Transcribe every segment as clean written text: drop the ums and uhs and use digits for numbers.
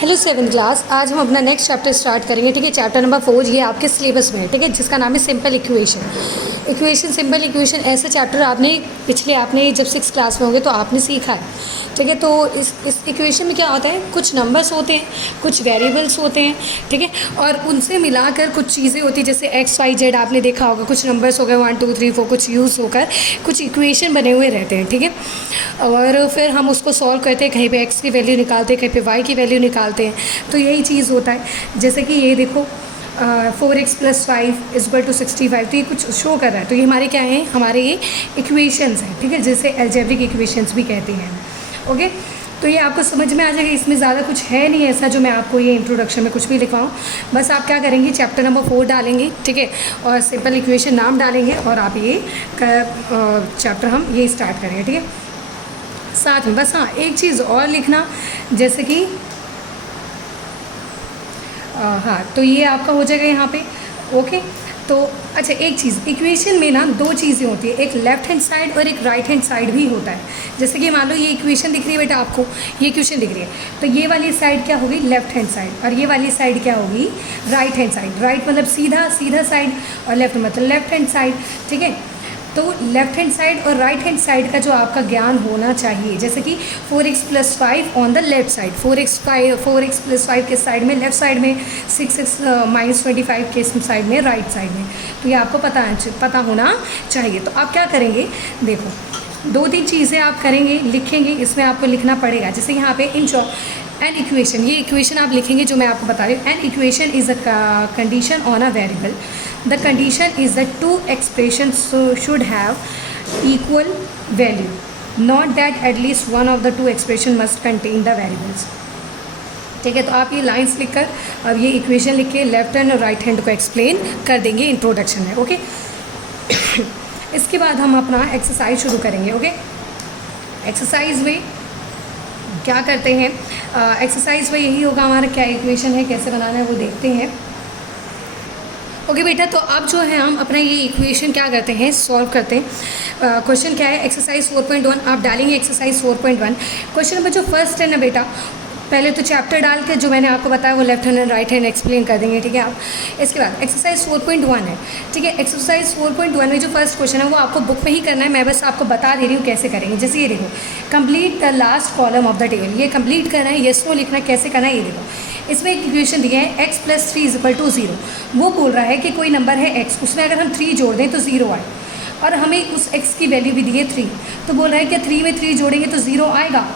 Hello seventh class. आज हम अपना नेक्स्ट चैप्टर स्टार्ट करेंगे। ठीक है, चैप्टर नंबर 4 ये आपके सिलेबस में है। ठीक है, जिसका नाम है सिंपल इक्वेशन। सिंपल इक्वेशन ऐसा चैप्टर आपने जब 6 क्लास में होंगे तो आपने सीखा है। ठीक है, तो इस इक्वेशन में क्या होता है, कुछ नंबर्स होते हैं, कुछ वेरिएबल्स होते हैं। ठीक है, और उनसे मिलाकर कुछ चीज़ें होती हैं, जैसे एक्स वाई जेड आपने देखा होगा, कुछ नंबर्स हो गए 1 2 3 4, कुछ यूज़ होकर कुछ इक्वेशन बने हुए रहते हैं। ठीक है, और फिर हम उसको सॉल्व करते हैं, कहीं पे एक्स की वैल्यू निकालते हैं, कहीं पे वाई की वैल्यू निकालते हैं। तो यही चीज़ होता है। जैसे कि ये देखो 4x + 5 = 65, तो ये कुछ शो कर रहा है। तो ये हमारे क्या हैं, हमारे ये इक्वेशंस हैं। ठीक है, जैसे एल्जेब्रिक इक्वेशंस भी कहते हैं। ओके, तो ये आपको समझ में आ जाएगा। इसमें ज़्यादा कुछ है नहीं ऐसा जो मैं आपको ये इंट्रोडक्शन में कुछ भी लिखवाऊँ। बस आप क्या करेंगे, चैप्टर नंबर 4 डालेंगे। ठीक है, और सिंपल इक्वेशन नाम डालेंगे और आप ये चैप्टर हम ये स्टार्ट करेंगे। ठीक है, साथ में बस हाँ एक चीज़ और लिखना, जैसे कि हाँ, तो ये आपका हो जाएगा यहाँ पे। ओके, तो अच्छा एक चीज़, इक्वेशन में ना 2 चीज़ें होती है, एक लेफ्ट हैंड साइड और एक राइट हैंड साइड भी होता है। जैसे कि मान लो ये इक्वेशन दिख रही है बेटा आपको, ये इक्वेशन दिख रही है, तो ये वाली साइड क्या होगी, लेफ्ट हैंड साइड, और ये वाली साइड क्या होगी, राइट हैंड साइड। राइट मतलब सीधा सीधा साइड, और लेफ्ट मतलब लेफ्ट हैंड साइड। ठीक है, तो लेफ्ट हैंड साइड और राइट हैंड साइड का जो आपका ज्ञान होना चाहिए, जैसे कि 4x + 5 on the left side, 4x + 5 के साइड में, लेफ्ट साइड में, 6x - 25 के साइड में, राइट साइड में। तो ये आपको पता होना चाहिए। तो आप क्या करेंगे, देखो 2-3 चीज़ें आप करेंगे, लिखेंगे, इसमें आपको लिखना पड़ेगा। जैसे यहाँ पे एन इक्वेशन, ये इक्वेशन आप लिखेंगे जो मैं आपको बता रही हूँ। An equation is a condition on a variable. The condition is that 2 expressions should have equal value, not that at least one of the 2 expression must contain the variables. ठीक है, तो आप ये लाइंस लिखकर अब ये इक्वेशन लिख के लेफ्ट हैंड और राइट हैंड को एक्सप्लेन कर देंगे इंट्रोडक्शन में। ओके इसके बाद हम अपना एक्सरसाइज शुरू करेंगे। ओके, एक्सरसाइज में क्या करते हैं, एक्सरसाइज में यही होगा हमारा, क्या इक्वेशन है, कैसे बनाना है वो देखते हैं। ओके बेटा, तो अब जो है हम अपना ये इक्वेशन क्या करते हैं, सॉल्व करते हैं। क्वेश्चन क्या है, एक्सरसाइज 4.1 आप डालेंगे। एक्सरसाइज 4.1 क्वेश्चन नंबर जो फर्स्ट है ना बेटा, पहले तो चैप्टर डाल के जो मैंने आपको बताया वो left hand and right hand explain कर देंगे। ठीक है, आप इसके बाद एक्सरसाइज 4.1 है। ठीक है, एक्सरसाइज 4.1 में जो फर्स्ट क्वेश्चन है वो आपको बुक में ही करना है, मैं बस आपको बता दे रही हूँ कैसे करेंगे। जैसे ये देखो, complete the last column of the table, ये कंप्लीट करना है, येस नो लिखना है। कैसे करना है ये देखो, इसमें एक इक्वेशन दिया है x + 3 = 0। वो बोल रहा है कि कोई नंबर है x, उसमें अगर हम 3 जोड़ दें तो 0 आए, और हमें उस x की वैल्यू भी दी है 3। तो बोल रहा है कि 3 में 3 जोड़ेंगे तो 0 आएगा।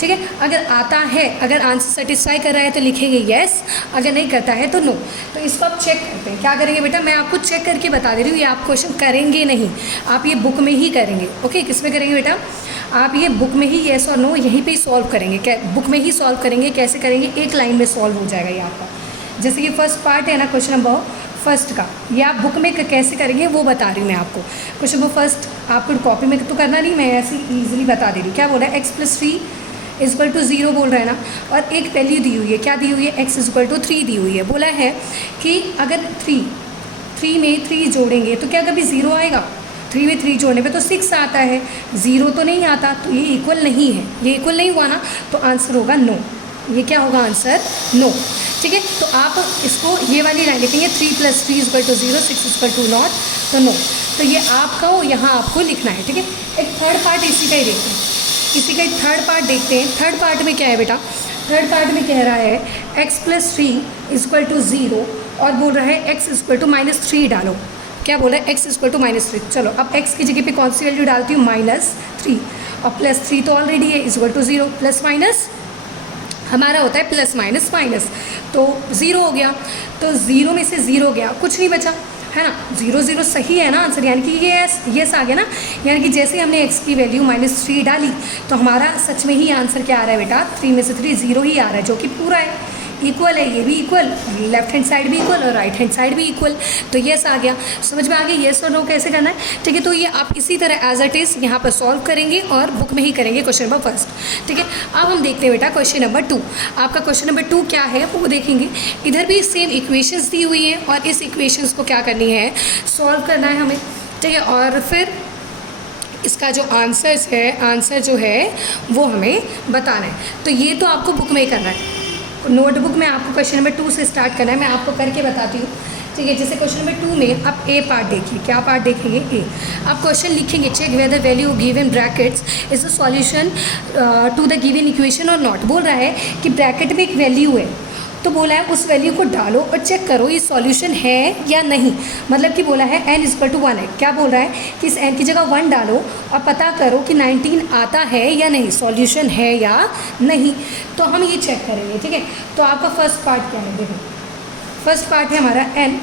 ठीक है, अगर आता है, अगर आंसर सेटिस्फाई कर रहा है तो लिखेंगे येस, अगर नहीं करता है तो नो। तो इसको आप चेक करते हैं, क्या करेंगे बेटा, मैं आपको चेक करके बता दे रही हूँ, ये आप क्वेश्चन करेंगे नहीं, आप ये बुक में ही करेंगे। ओके, किस में करेंगे बेटा, आप ये बुक में ही येस और नो यहीं पे ही सॉल्व करेंगे। क्या बुक में ही सॉल्व करेंगे, कैसे करेंगे, एक लाइन में सॉल्व हो जाएगा ये आपका। जैसे कि फर्स्ट पार्ट है ना क्वेश्चन नंबर फर्स्ट का, ये आप बुक में कैसे करेंगे वो बता रही हूँ मैं आपको। क्वेश्चन नंबर फर्स्ट आपको कॉपी में तो करना नहीं, मैं ऐसे ईजिली बता दे रही हूँ। क्या बोल रहा है, x + 3 = 0 बोल रहा है ना, और एक वैल्यू दी हुई है, क्या दी हुई है, x = 3 दी हुई है। बोला है कि अगर 3 में 3 जोड़ेंगे तो क्या कभी 0 आएगा, 3 में 3 जोड़ने पे तो 6 आता है, 0 तो नहीं आता, तो ये इक्वल नहीं है, ये इक्वल नहीं हुआ ना, तो आंसर होगा नो। ये क्या होगा आंसर, नो। ठीक है, तो आप इसको ये वाली लाइन लिखेंगे, 3 + 3 = 0, 6 = 0, तो नो। तो ये आपका यहाँ आपको लिखना है। ठीक है, एक थर्ड पार्ट इसी का ही देखते हैं, इसी का एक थर्ड पार्ट देखते हैं। थर्ड पार्ट में क्या है बेटा, थर्ड पार्ट में कह रहा है x + 3 = 0, और बोल रहा है x = -3 डालो। क्या बोला है, x = -3। चलो अब x की जगह पे कौन सी वैल्यू डालती हूँ, -3, और +3 तो ऑलरेडी है, = 0, + हमारा होता है +- तो 0 हो गया, तो 0 में से 0 गया, कुछ नहीं बचा, है ना, 0 0 सही है ना आंसर, यानी कि ये आ गया ना। यानी कि जैसे हमने x की वैल्यू -3 डाली तो हमारा सच में ही आंसर क्या आ रहा है बेटा, 3 में से 3 0 ही आ रहा है, जो कि पूरा है, इक्वल है, ये भी इक्वल, लेफ्ट हैंड साइड भी इक्वल और राइट हैंड साइड भी इक्वल। तो येस आ गया, समझ में आ गया येस और नो कैसे करना है। ठीक है, तो ये आप इसी तरह एज इट इज़ यहाँ पर सॉल्व करेंगे और बुक में ही करेंगे क्वेश्चन नंबर फर्स्ट। ठीक है, अब हम देखते हैं बेटा क्वेश्चन नंबर 2। आपका क्वेश्चन नंबर 2 क्या है वो देखेंगे। इधर भी सेम इक्वेशंस दी हुई हैं और इस इक्वेशंस को क्या करनी है, सॉल्व करना है हमें। ठीक है, और फिर इसका जो आंसर जो है वो हमें बताना है। तो ये तो आपको बुक में ही करना है। नोटबुक में आपको क्वेश्चन नंबर 2 से स्टार्ट करना है, मैं आपको करके बताती हूँ, ठीक है। जैसे क्वेश्चन नंबर 2 में आप ए पार्ट देखिए, क्या पार्ट देखेंगे? ए। आप क्वेश्चन लिखेंगे, check whether value given brackets is the solution to the given equation और नॉट। बोल रहा है कि ब्रैकेट में एक वैल्यू है, तो बोला है उस वैल्यू को डालो और चेक करो ये सॉल्यूशन है या नहीं। मतलब कि बोला है n इक्वल टू 1 है, क्या बोल रहा है कि इस n की जगह 1 डालो और पता करो कि 19 आता है या नहीं, सॉल्यूशन है या नहीं। तो हम ये चेक करेंगे, ठीक है। तो आपका फर्स्ट पार्ट क्या है? देखो फर्स्ट पार्ट है हमारा n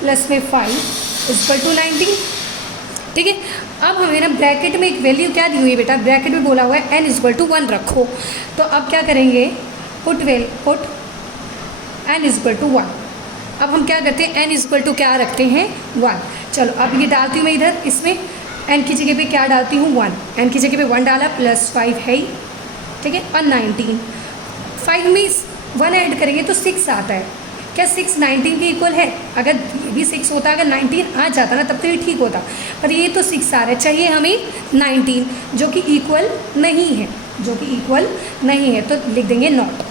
प्लस में 5 इक्वल टू 19, ठीक है। अब हमें ना ब्रैकेट में एक वैल्यू क्या दी हुई है बेटा? ब्रैकेट में बोला हुआ है n इक्वल टू 1 रखो। तो अब क्या करेंगे? Put n equal to 1। अब हम क्या करते हैं? n इक्वल टू क्या रखते हैं? 1। चलो अब ये डालती हूँ मैं इधर, इसमें n की जगह पे क्या डालती हूँ? 1। n की जगह पे 1 डाला, प्लस 5 है ही, ठीक है। और 19, 5 में 1 ऐड करेंगे तो 6 आता है। क्या 6 19 के इक्वल है? अगर ये भी 6 होता, अगर 19 आ जाता ना तब तो ये ठीक होता, पर ये तो 6 आ रहा है, चाहिए हमें 19 जो कि इक्वल नहीं है, जो कि इक्वल नहीं है। तो लिख देंगे नॉट,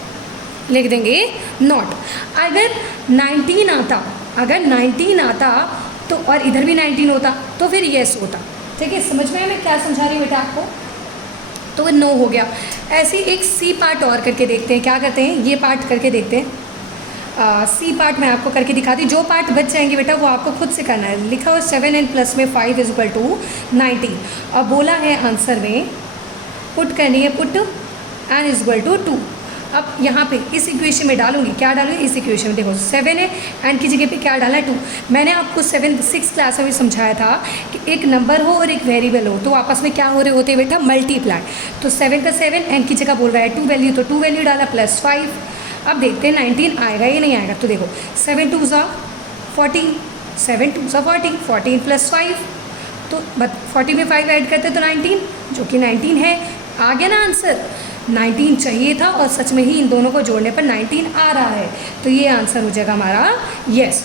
लिख देंगे नॉट। अगर 19 आता, अगर 19 आता तो और इधर भी 19 होता तो फिर येस होता, ठीक है। समझ में आया मैं क्या समझा रही हूँ बेटा आपको? तो वो नो हो गया। ऐसे एक सी पार्ट और करके देखते हैं, क्या करते हैं? ये पार्ट करके देखते हैं। सी पार्ट मैं आपको करके दिखाती हूँ, जो पार्ट बच जाएंगे बेटा वो आपको खुद से करना है। लिखा हुआ 7n प्लस में 5 इक्वल टू 19। अब बोला है आंसर में पुट करनी है, पुट n इक्वल टू 2। अब यहाँ पे इस इक्वेशन में डालूंगी, क्या डालूंगी? इस इक्वेशन में देखो 7 है, n की जगह पे क्या डालना है? 2। मैंने आपको 6 क्लास में समझाया था कि एक नंबर हो और एक वेरिएबल हो तो आपस में क्या हो रहे होते हैं बेटा? मल्टीप्लाई। तो 7 का 7, n की जगह बोल रहा है 2 वैल्यू, तो 2 वैल्यू डाला, प्लस 5। अब देखते हैं 19 आएगा या नहीं आएगा। तो देखो 7 2 ज़ा 14, 7 2 ज़ा 14, 14 प्लस 5, तो 40 में 5 ऐड करते तो 19, जो कि 19 है। आ गया ना आंसर? 19 चाहिए था और सच में ही इन दोनों को जोड़ने पर 19 आ रहा है, तो ये आंसर हो जाएगा हमारा यस।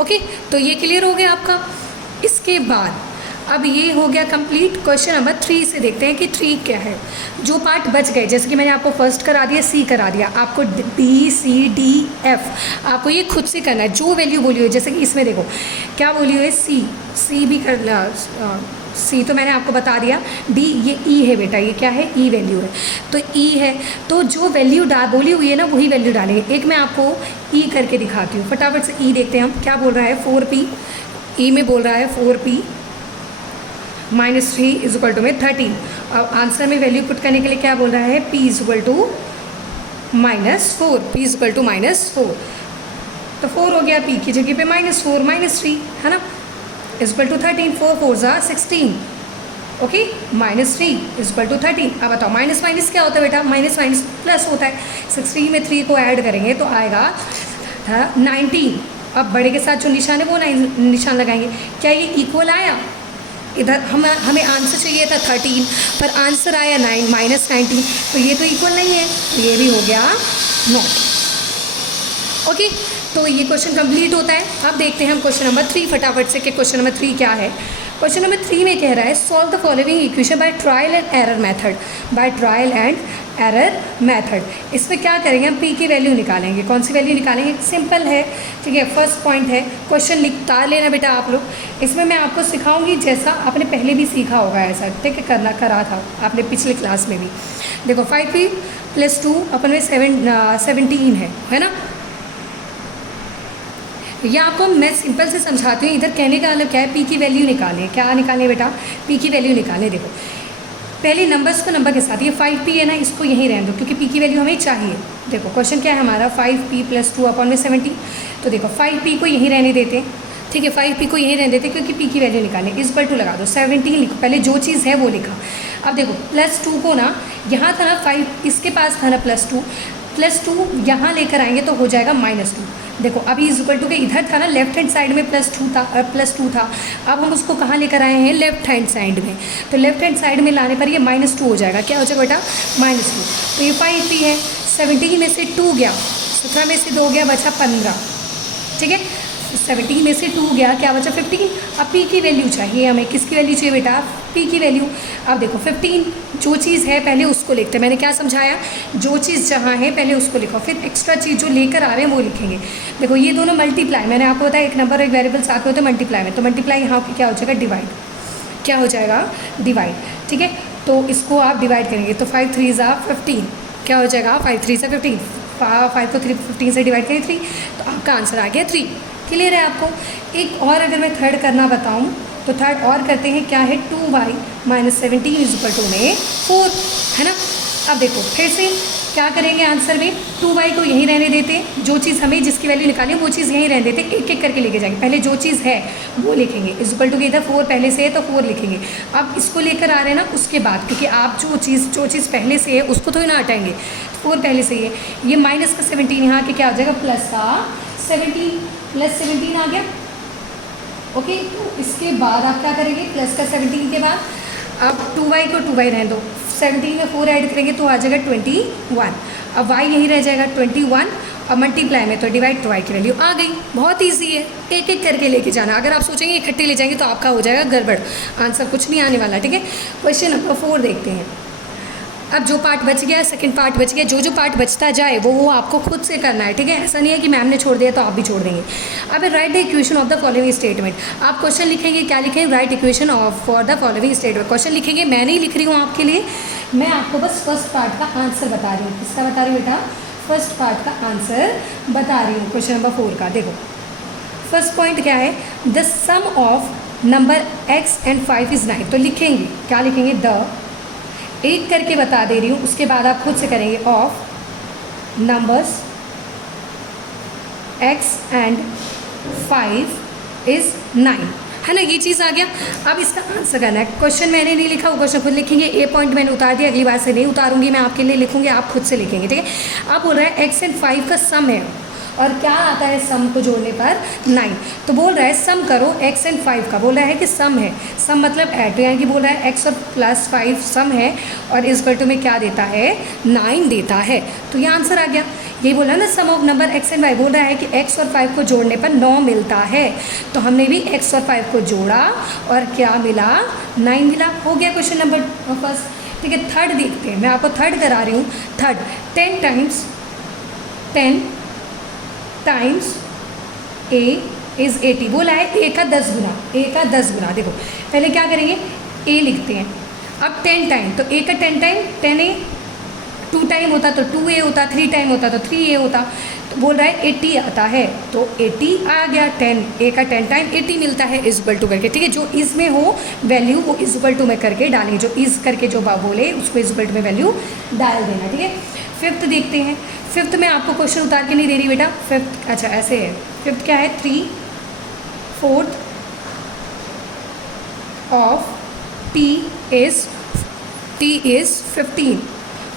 ओके, तो ये क्लियर हो गया आपका। इसके बाद अब ये हो गया कंप्लीट। क्वेश्चन नंबर 3 से देखते हैं कि 3 क्या है। जो पार्ट बच गए, जैसे कि मैंने आपको फर्स्ट करा दिया, सी करा दिया, आपको बी सी डी एफ आपको ये खुद से करना है। जो वैल्यू बोली हुई है, जैसे कि इसमें देखो क्या बोली हुई है, सी भी कर सी तो मैंने आपको बता दिया। डी ये ई है बेटा, ये क्या है? ई वैल्यू है, तो ई है, तो जो वैल्यू बोली हुई है ना वही वैल्यू डालेंगे। एक मैं आपको ई करके दिखाती हूँ, फटाफट से ई देखते हैं हम। क्या बोल रहा है? 4p, ई में बोल रहा है 4p माइनस 3 इक्वल टू में 13। अब आंसर में वैल्यू पुट करने के लिए क्या बोल रहा है? p equal to -4, p equal to -4, तो 4 हो गया, p की जगह पे -4 -3 है ना, इक्वल टू 13। 4 4 ज़ा 16, ओके, -3 इक्वल टू 13। अब बताओ माइनस माइनस क्या होता है बेटा? माइनस माइनस प्लस होता है। 16 में 3 को ऐड करेंगे तो आएगा 19। अब बड़े के साथ जो निशान है वो निशान लगाएंगे। क्या ये इक्वल आया? इधर हमें आंसर चाहिए था 13, पर आंसर आया 9 -19, तो ये तो इक्वल नहीं है, तो ये भी हो गया नॉट। ओके, तो ये क्वेश्चन कंप्लीट होता है। अब देखते हैं हम क्वेश्चन नंबर 3 फटाफट से कि क्वेश्चन नंबर 3 क्या है। क्वेश्चन नंबर 3 में कह रहा है solve the following equation by trial and error method, by trial and error method. इसमें क्या करेंगे? हम p की वैल्यू निकालेंगे। कौन सी वैल्यू निकालेंगे? सिंपल है, ठीक है। फर्स्ट पॉइंट है, क्वेश्चन लिखता लेना बेटा आप लोग। इसमें मैं आपको सिखाऊंगी जैसा आपने पहले भी सीखा होगा, ऐसा ठीक है करना, करा था आपने पिछले क्लास में भी। देखो 5p + 2 अपन में 17 है ना। या आपको मैं सिंपल से समझाती हूँ। इधर कहने का मतलब क्या है? p की वैल्यू निकालें। क्या निकालें बेटा? p की वैल्यू निकालें। देखो पहले नंबर्स को नंबर के साथ, ये 5p है ना, इसको यहीं रहने दो क्योंकि p की वैल्यू हमें चाहिए। देखो क्वेश्चन क्या है हमारा? 5p + 2 अपॉन में 17, तो देखो 5p को यहीं रहने देते हैं, ठीक है। 5p को यहीं रहने देते हैं क्योंकि p की वैल्यू निकालें। इक्वल टू लगा दो, 17 लिखो, पहले जो चीज़ है वो लिखा। अब देखो +2 को ना, यहाँ था ना 5, इसके पास था ना +2 यहाँ लेकर आएंगे तो हो जाएगा -2। देखो अभी इक्वल टू के इधर था ना, लेफ्ट हैंड साइड में +2 था। अब हम उसको कहाँ लेकर आए हैं? लेफ्ट हैंड साइड में। तो लेफ्ट हैंड साइड में लाने पर ये -2 हो जाएगा। क्या हो जाएगा बेटा? -2। तो ये 5p है, 17 में से 2 गया, 17 में से 2 गया, बचा 15, ठीक है। 17 में से 2 गया, क्या बचा 15। अब p की वैल्यू चाहिए हमें, किसकी वैल्यू चाहिए बेटा, p की वैल्यू। अब देखो 15 जो चीज़ है पहले उसको लिखते हैं, मैंने क्या समझाया, जो चीज़ जहाँ है पहले उसको लिखो, फिर एक्स्ट्रा चीज़ जो लेकर आ रहे हैं वो लिखेंगे। देखो ये दोनों मल्टीप्लाई, मैंने आपको बताया एक नंबर एक वेरिएबल साथ में होते हैं मल्टीप्लाई में, तो मल्टीप्लाई यहाँ पे क्या हो जाएगा, डिवाइड, क्या हो जाएगा, डिवाइड, ठीक है। तो इसको आप डिवाइड करेंगे तो 5 3 ज़ा 15, क्या हो जाएगा, 5 3 ज़ा 15, 5 को 15 से डिवाइड करें 3, तो आपका आंसर आ गया 3। क्लियर है आपको। एक और अगर मैं थर्ड करना बताऊं तो थर्ड और करते हैं, क्या है, 2y minus 17 is equal to में 4, है ना। अब देखो फिर से क्या करेंगे आंसर में, 2y को यहीं रहने देते, जो चीज़ हमें जिसकी वैल्यू निकाली वो चीज़ यहीं रहने देते, एक एक करके लेके जाएंगे। पहले जो चीज़ है वो लिखेंगे, इज इक्वल टू के इधर 4 पहले से है तो 4 लिखेंगे। अब इसको लेकर आ रहे हैं ना, उसके बाद क्योंकि आप जो चीज़ पहले से है उसको तो ही ना हटाएंगे, 4 पहले से ही है, ये माइनस का 17 यहाँ के क्या हो जाएगा, प्लस का 17, प्लस 17 आ गया। ओके, तो इसके बाद आप क्या करेंगे, प्लस का 17 के बाद आप 2y को 2y रहने दो, 17 में 4 ऐड करेंगे तो आ जाएगा 21। अब y यहीं रह जाएगा 21, और मल्टीप्लाई में तो डिवाइड, तो y की वैल्यू आ गई। बहुत ईजी है, एक एक करके लेके जाना। अगर आप सोचेंगे इकट्ठे ले जाएंगे तो आपका हो जाएगा गड़बड़, आंसर कुछ नहीं आने वाला, ठीक है। क्वेश्चन नंबर 4 देखते हैं। अब जो पार्ट बच गया, सेकंड पार्ट बच गया, जो पार्ट बचता जाए वो आपको खुद से करना है, ठीक है। ऐसा नहीं है कि मैम ने छोड़ दिया तो आप भी छोड़ देंगे। अब right the equation of the following statement, आप क्वेश्चन लिखेंगे, क्या लिखेंगे, right equation of for the following statement, question लिखेंगे। मैं नहीं लिख रही हूँ आपके लिए, मैं आपको बस फर्स्ट पार्ट का आंसर बता रही हूँ। किसका बता रही हूँ बेटा, फर्स्ट पार्ट का आंसर बता रही हूँ, क्वेश्चन नंबर 4 का। देखो फर्स्ट पॉइंट क्या है, the sum of number x and 5 is 9, तो लिखेंगे, क्या लिखेंगे, द, एक करके बता दे रही हूँ, उसके बाद आप खुद से करेंगे, of numbers x and 5 is 9, है ना, ये चीज़ आ गया। अब इसका आंसर करना है, क्वेश्चन मैंने नहीं लिखा, वो क्वेश्चन खुद लिखेंगे। ए पॉइंट मैंने उतार दिया, अगली बार से नहीं उतारूंगी, मैं आपके लिए लिखूंगी, आप खुद से लिखेंगे, ठीक है। अब बोल रहा है x एंड 5 का सम है, और क्या आता है सम को जोड़ने पर 9, तो बोल रहा है सम करो x एंड 5 का, बोल रहा है कि सम है, सम मतलब ऐड, तो यानी कि बोल रहा है x और प्लस 5 सम है, और इस इक्वल टू में क्या देता है, 9 देता है, तो ये आंसर आ गया। यही बोला ना, सम ऑफ नंबर x एंड 5, बोल रहा है कि x और 5 को जोड़ने पर 9 मिलता है, तो हमने भी x और 5 को जोड़ा और क्या मिला, 9 मिला। हो गया क्वेश्चन नंबर फर्स्ट, ठीक है। थर्ड देखते हैं, मैं आपको थर्ड करा रही हूँ। थर्ड, 10 टाइम्स a इज़ 80, बोला है a का 10 गुना, a का 10 गुना। देखो पहले क्या करेंगे, a लिखते हैं, अब 10 टाइम, तो a का 10 टाइम 10a, 2 टाइम होता तो 2a होता, 3 टाइम होता तो 3a होता, तो बोल रहा है 80 आता है, तो 80 आ गया, 10 a का 10 टाइम 80 मिलता है, इज इक्वल टू करके, ठीक है। जो इज में हो वैल्यू वो इज इक्वल टू में करके डालेंगे, जो इज करके जो बोले उसको इज इक्वल टू में वैल्यू डाल देना, ठीक है। फिफ्थ देखते हैं, फिफ्थ में आपको क्वेश्चन उतार के नहीं दे रही बेटा, फिफ्थ अच्छा ऐसे है, फिफ्थ क्या है, 3/4 ऑफ t इज़ 15,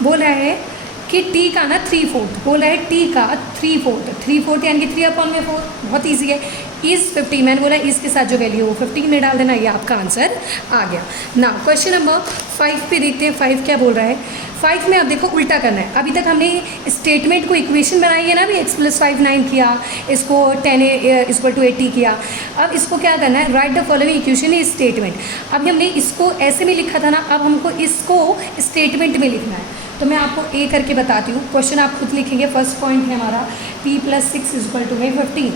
बोल रहा है कि t का ना 3/4, बोल रहा है t का 3/4 यानी कि 3/4, बहुत ईजी है। इज़ 50, मैंने बोला इज़ के साथ जो वैल्यू हो 15 में डाल देना, ये आपका आंसर आ गया ना। क्वेश्चन नंबर 5 पे देखते हैं, 5 क्या बोल रहा है। 5 में आप देखो उल्टा करना है, अभी तक हमने स्टेटमेंट को इक्वेशन बनाई है ना, अभी x + 5 9 किया, इसको 10 = 80 किया। अब इसको क्या करना है, right the following equation is statement. अभी हमने इसको ऐसे में लिखा था ना, अब हमको इसको स्टेटमेंट में लिखना है, तो मैं आपको ए करके बताती हूँ। क्वेश्चन आप खुद लिखेंगे, फर्स्ट पॉइंट है हमारा p + 6 = 15,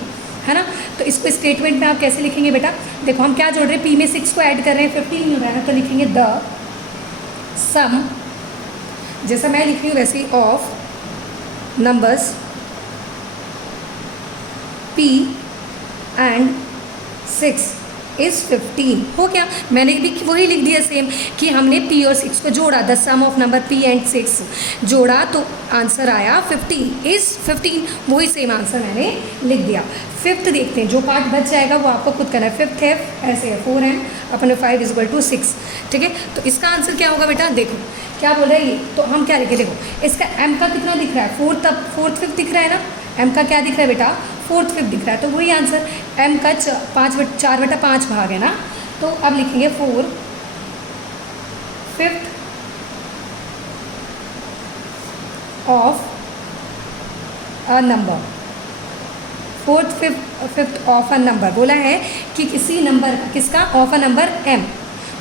है ना। तो इसको स्टेटमेंट में आप कैसे लिखेंगे बेटा, देखो हम क्या जोड़ रहे हैं, p में 6 को ऐड कर रहे हैं, 15 मिल रहा है, तो लिखेंगे द सम, जैसा मैं लिख रही हूँ वैसे ही, of numbers p and 6 is 15। हो गया, मैंने भी वही लिख दिया सेम कि हमने p और 6 को जोड़ा, the sum of number p and 6 जोड़ा तो आंसर आया 15 इज़ 15, वही सेम आंसर मैंने लिख दिया। फिफ्थ देखते हैं, जो पार्ट बच जाएगा वो आपको खुद करना है। फिफ्थ है ऐसे है, 4m अपने 5 = 6, ठीक है। तो इसका आंसर क्या होगा बेटा, देखो क्या बोल रहा है ये, तो हम क्या लिखे, देखो इसका m का कितना दिख रहा है, 4th 5th दिख रहा है ना, m का क्या दिख रहा है बेटा, 4th 5th दिख रहा है, तो वही आंसर m का 4/5 भाग है ना, तो अब लिखेंगे 4/5 of a number fourth fifth of a number, बोला है कि किसी नंबर, किसका, ऑफ अ नंबर m,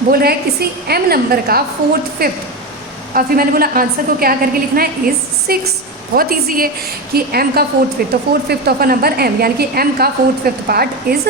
बोल रहा है किसी m नंबर का फोर्थ फिफ्थ। और फिर मैंने बोला आंसर को क्या करके लिखना है, इज़ 6। बहुत इजी है कि m का फोर्थ फिफ्थ, तो fourth fifth of a number m, यानी कि m का फोर्थ फिफ्थ पार्ट इज़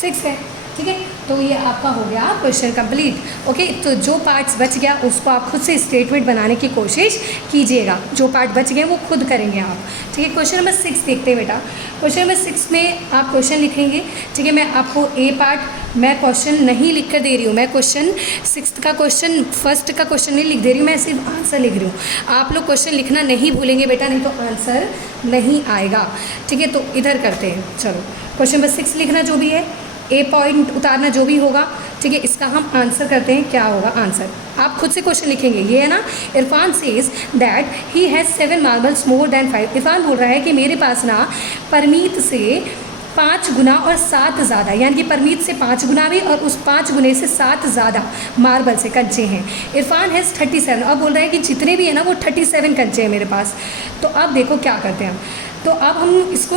6 है। ठीक है, तो ये आपका हो गया क्वेश्चन कंप्लीट। ओके, तो जो पार्ट्स बच गया उसको आप खुद से स्टेटमेंट बनाने की कोशिश कीजिएगा, जो पार्ट बच गए वो खुद करेंगे आप। ठीक है, क्वेश्चन नंबर 6 देखते हैं बेटा। क्वेश्चन नंबर 6 में आप क्वेश्चन लिखेंगे। ठीक है, मैं आपको ए पार्ट, मैं क्वेश्चन नहीं लिख कर दे रही हूँ, मैं क्वेश्चन 6 का क्वेश्चन, फर्स्ट का क्वेश्चन नहीं लिख दे रही हूँ, मैं सिर्फ आंसर लिख रही हूँ। आप लोग क्वेश्चन लिखना नहीं भूलेंगे बेटा, नहीं तो आंसर नहीं आएगा। ठीक है, तो इधर करते हैं। चलो, क्वेश्चन नंबर 6 लिखना जो भी है, ए पॉइंट उतारना जो भी होगा। ठीक है, इसका हम आंसर करते हैं। क्या होगा आंसर, आप खुद से क्वेश्चन लिखेंगे। ये है ना, Irfan says that he has 7 marbles more than 5। Irfan बोल रहा है कि मेरे पास ना परमीत से 5 गुना और 7 ज़्यादा, यानी कि परमीत से 5 गुना भी और उस 5 गुने से 7 ज़्यादा मार्बल से कंचे हैं। इरफान हैज़ 37, अब बोल रहा है कि जितने भी है ना वो 37 कंचे हैं मेरे पास। तो अब देखो क्या करते हैं हम, तो अब हम इसको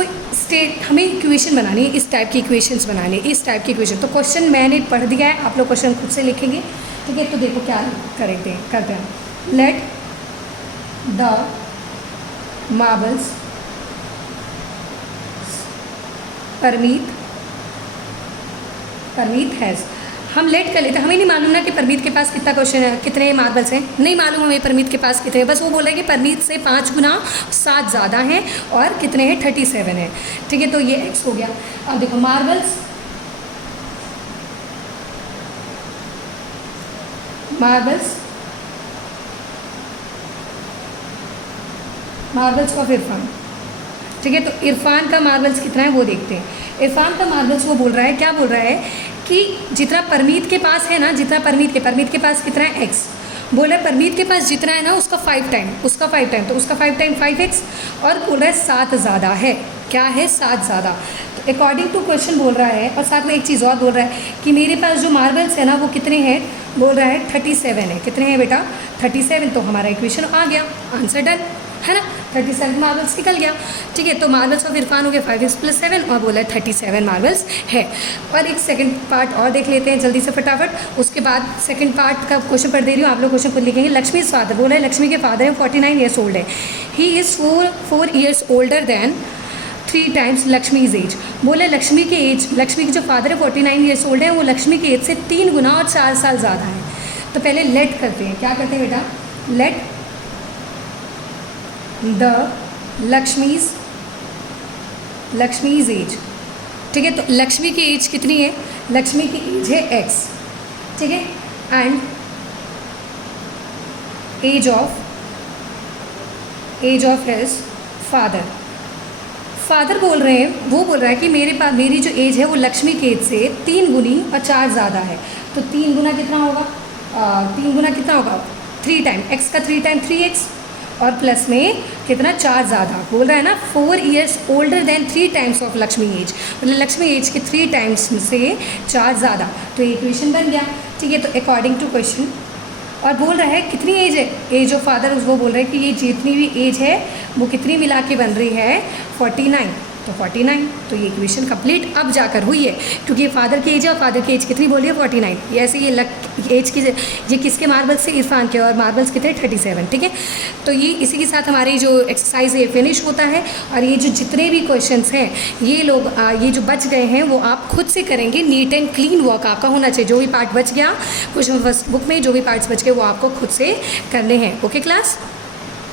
हमें इक्वेशन बनानी है, इस टाइप की इक्वेशंस बनानी है, इस टाइप की इक्वेशन। तो क्वेश्चन मैंने पढ़ दिया है, आप लोग क्वेश्चन खुद से लिखेंगे। ठीक है, तो देखो क्या करते हैं, let the marbles Parmeet has, हम लेट कर लेते हैं, हमें नहीं मालूम ना कि परमीत के पास कितना क्वेश्चन है, कितने मार्बल्स हैं, नहीं मालूम हमें परमीत के पास कितने हैं। बस वो बोला है कि परमीत से 5 गुना 7 ज़्यादा हैं और कितने हैं, 37 हैं। ठीक है, तो ये x हो गया। अब देखो मार्बल्स ऑफ इरफान। ठीक है, तो इरफान का मार्बल्स कितना है वो देखते हैं। इरफान का मार्बल्स वो बोल रहा है, क्या बोल रहा है कि जितना परमीत के पास है ना, जितना परमीत के पास कितना है, x। बोल रहा है परमीत के पास जितना है ना उसका 5 टाइम, तो उसका 5 टाइम 5x, और बोल रहा है 7 ज़्यादा है। क्या है, 7 ज़्यादा। तो अकॉर्डिंग टू क्वेश्चन बोल रहा है, और साथ में एक चीज़ और बोल रहा है कि मेरे पास जो मार्बल्स है ना वो कितने हैं, बोल रहा है 37 है। कितने हैं बेटा, 37। तो हमारा इक्वेशन आ गया, आंसर डन है ना, 37 मार्बल्स निकल गया। ठीक है, तो मार्बल्स ऑफ इरफान हो गया 5x + 7, और बोला है 37 मार्बल्स है। और एक सेकंड पार्ट और देख लेते हैं जल्दी से फटाफट, उसके बाद सेकंड पार्ट का क्वेश्चन पढ़ दे रही हूँ, आप लोग क्वेश्चन खुद लिखेंगे। लक्ष्मी इज फादर, बोला है लक्ष्मी के फादर हैं 49 ईयर्स ओल्ड है। He is 4 years older than 3 times Lakshmi is age. बोले लक्ष्मी की एज, लक्ष्मी के जो फादर है 49 ईयर्स ओल्ड है, वो लक्ष्मी की एज से 3 गुना और 4 साल ज़्यादा है। तो पहले लेट करते हैं, क्या करते हैं बेटा, लेट द लक्ष्मीज एज। ठीक है, तो लक्ष्मी की एज कितनी है, लक्ष्मी की एज है x। ठीक है, and age of his father बोल रहे हैं, वो बोल रहा है कि मेरी जो एज है वो लक्ष्मी की एज से 3 गुनी और 4 ज़्यादा है। तो 3 गुना कितना होगा, 3 गुना कितना होगा, 3 टाइम, x का 3 टाइम 3x, और प्लस में कितना, 4 ज़्यादा। बोल रहा है ना 4 years older than 3 times of Lakshmi age, मतलब लक्ष्मी एज के 3 टाइम्स से 4 ज़्यादा। तो इक्वेशन बन गया। ठीक है, तो अकॉर्डिंग टू क्वेश्चन, और बोल रहा है कितनी एज है, एज ऑफ फादर, वो बोल रहे हैं कि ये जितनी भी एज है वो कितनी मिला के बन रही है, 49। तो 49, तो ये इक्वेशन कंप्लीट अब जाकर हुई है, क्योंकि ये फादर की एज है और फादर की एज कितनी बोली है, 49। ये ऐसे ये एज की, ये किसके मार्बल्स से, इरफान के, और मार्बल्स कितने, 37। ठीक है, तो ये इसी के साथ हमारी जो एक्सरसाइज है फिनिश होता है। और ये जो जितने भी क्वेश्चंस हैं ये लोग ये जो बच गए हैं वो आप खुद से करेंगे, नीट एंड क्लीन वर्क आपका होना चाहिए। जो भी पार्ट बच गया क्वेश्चन फर्स्ट बुक में, जो भी पार्ट्स बच गए वो आपको खुद से करने हैं। Okay class.